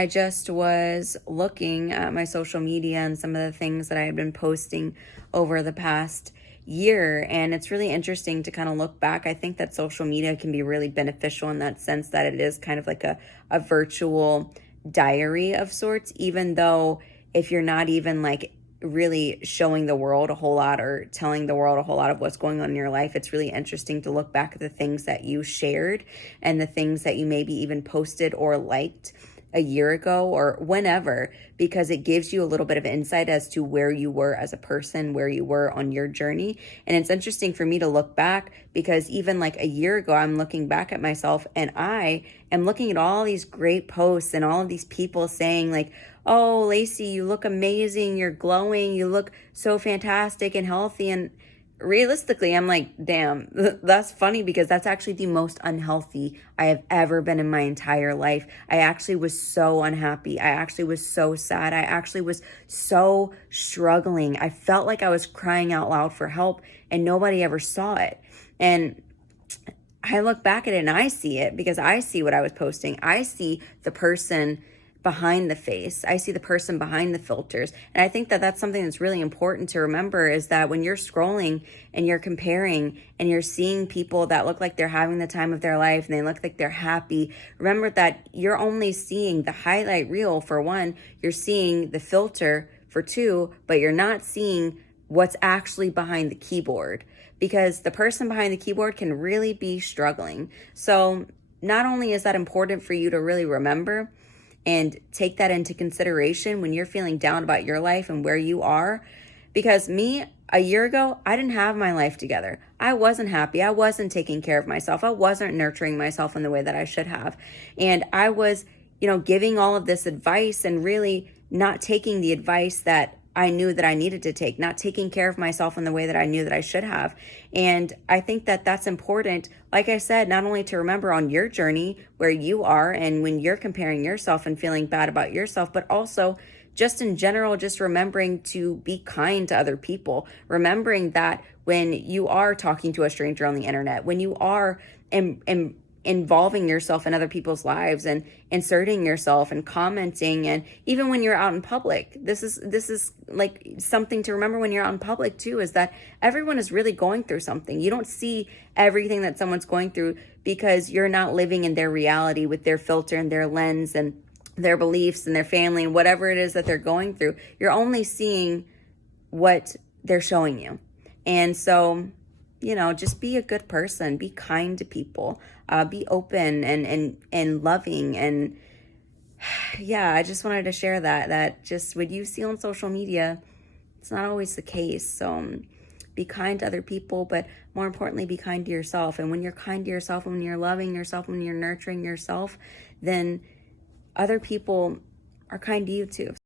I just was looking at my social media and some of the things that I had been posting over the past year. And it's really interesting to kind of look back. I think that social media can be really beneficial in that sense that it is kind of like a virtual diary of sorts, even though if you're not even like really showing the world a whole lot or telling the world a whole lot of what's going on in your life, it's really interesting to look back at the things that you shared and the things that you maybe even posted or liked a year ago or whenever, because it gives you a little bit of insight as to where you were as a person, where you were on your journey. And it's interesting for me to look back because even like a year ago, I'm looking back at myself and I am looking at all these great posts and all of these people saying like, oh, Lacey, you look amazing, you're glowing, you look so fantastic and healthy. And realistically, I'm like, damn, that's funny because that's actually the most unhealthy I have ever been in my entire life. I actually was so unhappy. I actually was so sad. I actually was so struggling. I felt like I was crying out loud for help and nobody ever saw it. And I look back at it and I see it because I see what I was posting. I see the person behind the face. I see the person behind the filters. And I think that that's something that's really important to remember is that when you're scrolling and you're comparing and you're seeing people that look like they're having the time of their life and they look like they're happy, remember that you're only seeing the highlight reel for one, you're seeing the filter for two, but you're not seeing what's actually behind the keyboard because the person behind the keyboard can really be struggling. So not only is that important for you to really remember, and take that into consideration when you're feeling down about your life and where you are. Because me, a year ago, I didn't have my life together. I wasn't happy. I wasn't taking care of myself. I wasn't nurturing myself in the way that I should have. And I was, giving all of this advice and really not taking the advice that I knew that I needed to take, not taking care of myself in the way that I knew that I should have. And I think that that's important, like I said, not only to remember on your journey where you are and when you're comparing yourself and feeling bad about yourself, but also just in general, just remembering to be kind to other people, remembering that when you are talking to a stranger on the internet, when you are involving yourself in other people's lives and inserting yourself and commenting, and even when you're out in public, this is like something to remember when you're out in public too, is that everyone is really going through something. You don't see everything that someone's going through because you're not living in their reality with their filter and their lens and their beliefs and their family and whatever it is that they're going through. You're only seeing what they're showing you. And so just be a good person, be kind to people, be open and loving. And yeah, I just wanted to share that just what you see on social media, it's not always the case. So be kind to other people, but more importantly, be kind to yourself. And when you're kind to yourself, when you're loving yourself, when you're nurturing yourself, then other people are kind to you too.